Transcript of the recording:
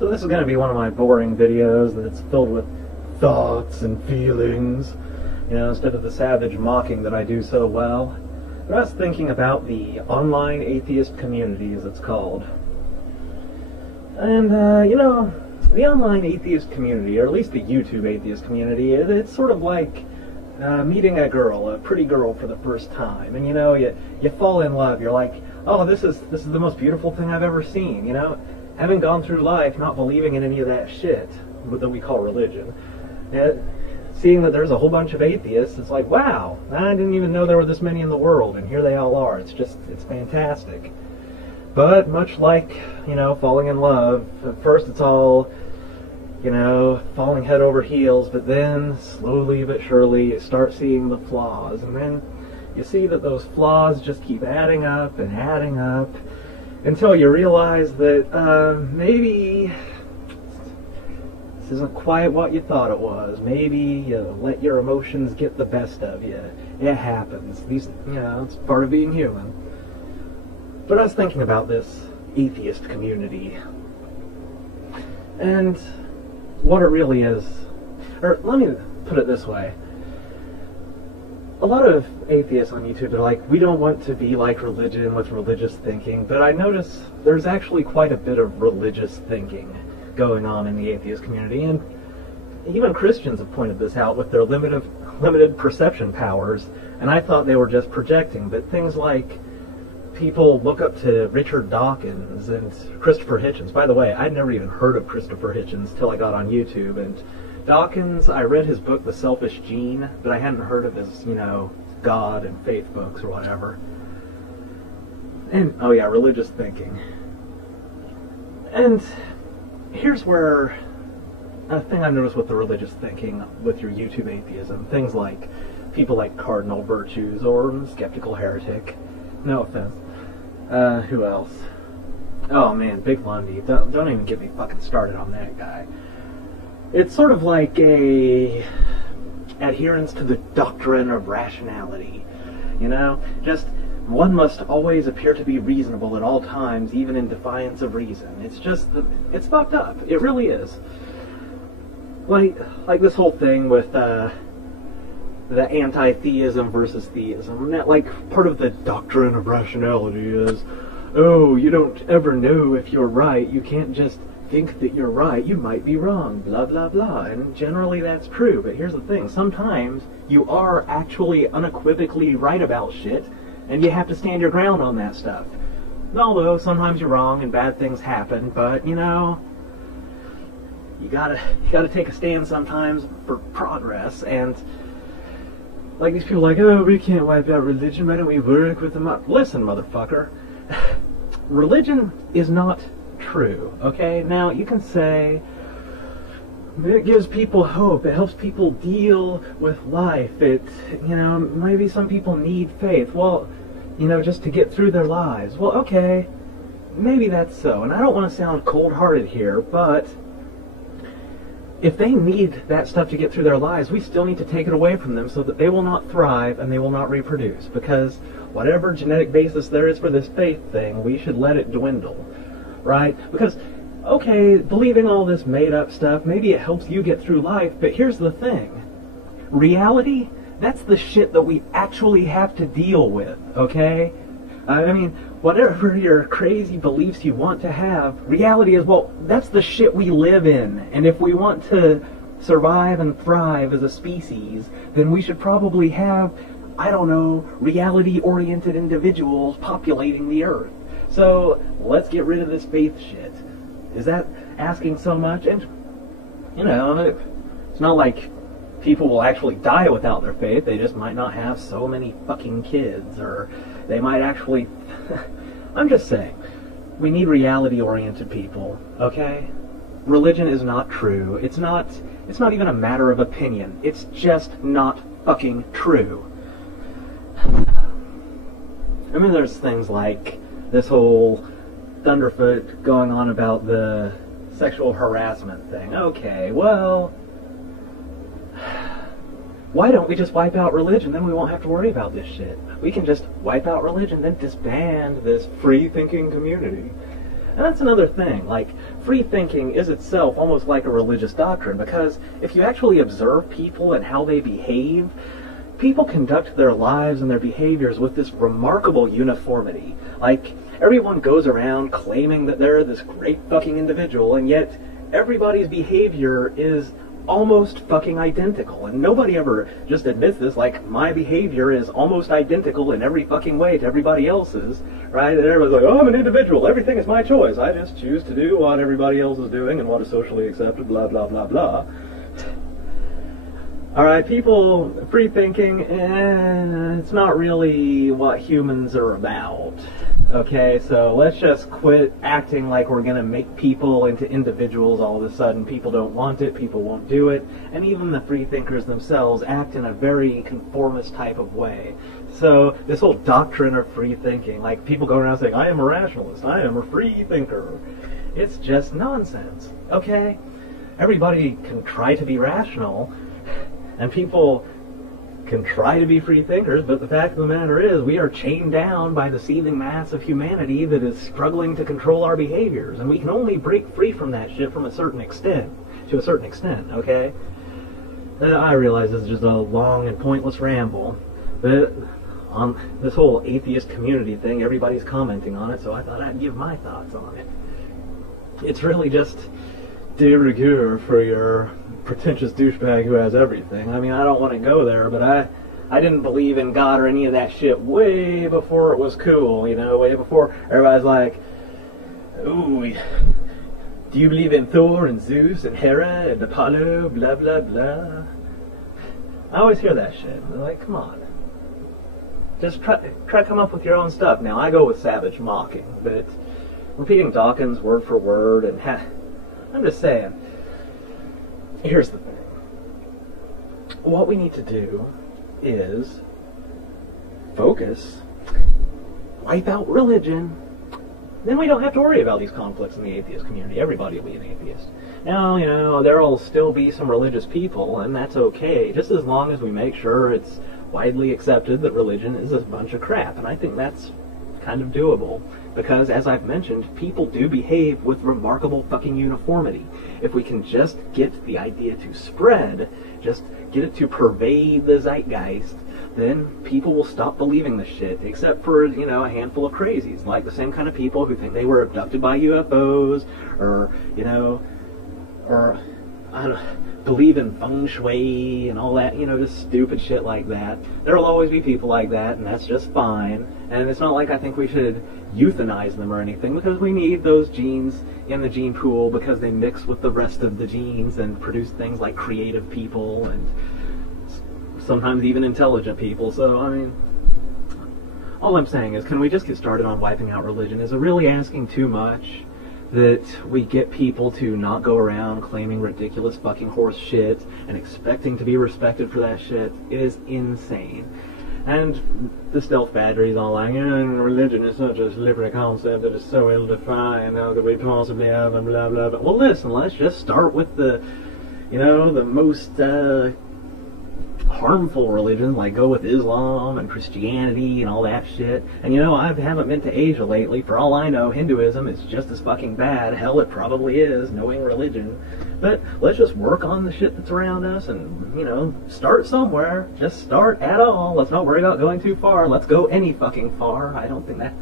So this is going to be one of my boring videos that's filled with thoughts and feelings, you know, instead of the savage mocking that I do so well. But I was thinking about the online atheist community, as it's called. And, you know, the online atheist community, or at least the YouTube atheist community, it's sort of like meeting a girl, a pretty girl for the first time. And, you know, you fall in love. You're like, oh, this is the most beautiful thing I've ever seen, you know? Having gone through life not believing in any of that shit that we call religion, and seeing that there's a whole bunch of atheists, it's like, wow, I didn't even know there were this many in the world, and here they all are. It's fantastic. But much like, you know, falling in love, at first it's all, you know, falling head over heels, but then slowly but surely you start seeing the flaws, and then you see that those flaws just keep adding up and adding up, until you realize that maybe this isn't quite what you thought it was. Maybe you let your emotions get the best of you. It happens. You know, it's part of being human. But I was thinking about this atheist community and what it really is. Or let me put it this way. A lot of atheists on YouTube are like, we don't want to be like religion with religious thinking, but I notice there's actually quite a bit of religious thinking going on in the atheist community, and even Christians have pointed this out with their limited perception powers, and I thought they were just projecting, but things like people look up to Richard Dawkins and Christopher Hitchens. By the way, I'd never even heard of Christopher Hitchens till I got on YouTube, and Dawkins, I read his book, The Selfish Gene, but I hadn't heard of his, you know, God and faith books or whatever. And, oh yeah, religious thinking. And here's where a thing I've noticed with the religious thinking with your YouTube atheism, things like people like Cardinal Virtues or Skeptical Heretic. No offense. Who else? Oh man, Big Lundy. Don't even get me fucking started on that guy. It's sort of like a adherence to the doctrine of rationality, you know? Just, one must always appear to be reasonable at all times, even in defiance of reason. It's just, it's fucked up. It really is. Like this whole thing with, the anti-theism versus theism. Like, part of the doctrine of rationality is, oh, you don't ever know if you're right. You can't just think that you're right, you might be wrong, blah blah blah, and generally that's true, but here's the thing, sometimes you are actually unequivocally right about shit, and you have to stand your ground on that stuff. Although, sometimes you're wrong and bad things happen, but, you know, you gotta take a stand sometimes for progress, and like these people are like, oh, we can't wipe out religion, why don't we work with them up? Listen, motherfucker, religion is not true, okay? Now, you can say it gives people hope, it helps people deal with life, it, you know, maybe some people need faith, well, you know, just to get through their lives. Well, okay, maybe that's so, and I don't want to sound cold-hearted here, but if they need that stuff to get through their lives, we still need to take it away from them so that they will not thrive and they will not reproduce, because whatever genetic basis there is for this faith thing, we should let it dwindle. Right? Because, okay, believing all this made-up stuff, maybe it helps you get through life, but here's the thing. Reality, that's the shit that we actually have to deal with, okay? I mean, whatever your crazy beliefs you want to have, reality is, well, that's the shit we live in, and if we want to survive and thrive as a species, then we should probably have, I don't know, reality-oriented individuals populating the earth. So, let's get rid of this faith shit. Is that asking so much? And, you know, it's not like people will actually die without their faith. They just might not have so many fucking kids, or they might actually... I'm just saying, we need reality-oriented people, okay? Religion is not true. It's not even a matter of opinion. It's just not fucking true. I mean, there's things like this whole Thunderfoot going on about the sexual harassment thing. Okay, well, why don't we just wipe out religion? Then we won't have to worry about this shit. We can just wipe out religion, then disband this free-thinking community. And that's another thing, like, free thinking is itself almost like a religious doctrine, because if you actually observe people and how they behave, people conduct their lives and their behaviors with this remarkable uniformity. Like, everyone goes around claiming that they're this great fucking individual, and yet everybody's behavior is almost fucking identical. And nobody ever just admits this, like, my behavior is almost identical in every fucking way to everybody else's, right? And everybody's like, oh, I'm an individual, everything is my choice, I just choose to do what everybody else is doing and what is socially accepted, blah, blah, blah, blah. Alright, people, free thinking, it's not really what humans are about. Okay, so let's just quit acting like we're gonna make people into individuals all of a sudden. People don't want it, people won't do it, and even the free thinkers themselves act in a very conformist type of way. So, this whole doctrine of free thinking, like people go around saying, I am a rationalist, I am a free thinker, it's just nonsense, okay? Everybody can try to be rational, and people can try to be free thinkers, but the fact of the matter is we are chained down by the seething mass of humanity that is struggling to control our behaviors, and we can only break free from that shit from a certain extent, okay? I realize this is just a long and pointless ramble, but on this whole atheist community thing, everybody's commenting on it, so I thought I'd give my thoughts on it. It's really just de rigueur for your pretentious douchebag who has everything. I mean, I don't want to go there, but I didn't believe in God or any of that shit way before it was cool, you know, way before everybody's like, ooh, do you believe in Thor and Zeus and Hera and Apollo, blah, blah, blah? I always hear that shit. They're like, come on. Just try to come up with your own stuff. Now, I go with savage mocking, but repeating Dawkins word for word, and I'm just saying, here's the thing. What we need to do is focus, wipe out religion. Then we don't have to worry about these conflicts in the atheist community. Everybody will be an atheist. Now, you know, there will still be some religious people, and that's okay, just as long as we make sure it's widely accepted that religion is a bunch of crap. And I think that's kind of doable, because, as I've mentioned, people do behave with remarkable fucking uniformity. If we can just get the idea to spread, just get it to pervade the zeitgeist, then people will stop believing this shit, except for, you know, a handful of crazies, like the same kind of people who think they were abducted by UFOs, or, you know, or, I don't know, believe in feng shui and all that, you know, just stupid shit like that. There will always be people like that, and that's just fine. And it's not like I think we should euthanize them or anything, because we need those genes in the gene pool, because they mix with the rest of the genes and produce things like creative people and sometimes even intelligent people. So, I mean, all I'm saying is, can we just get started on wiping out religion? Is it really asking too much that we get people to not go around claiming ridiculous fucking horse shit and expecting to be respected for that shit? It is insane. And the stealth battery is all like, religion is such a slippery concept that is so ill-defined, how could we possibly have, and blah, blah, blah. Well, listen, let's just start with the, you know, the most harmful religion, like go with Islam and Christianity and all that shit. And you know, I haven't been to Asia lately. For all I know, Hinduism is just as fucking bad. Hell, it probably is, knowing religion. But let's just work on the shit that's around us and, you know, start somewhere. Just start at all. Let's not worry about going too far. Let's go any fucking far. I don't think that...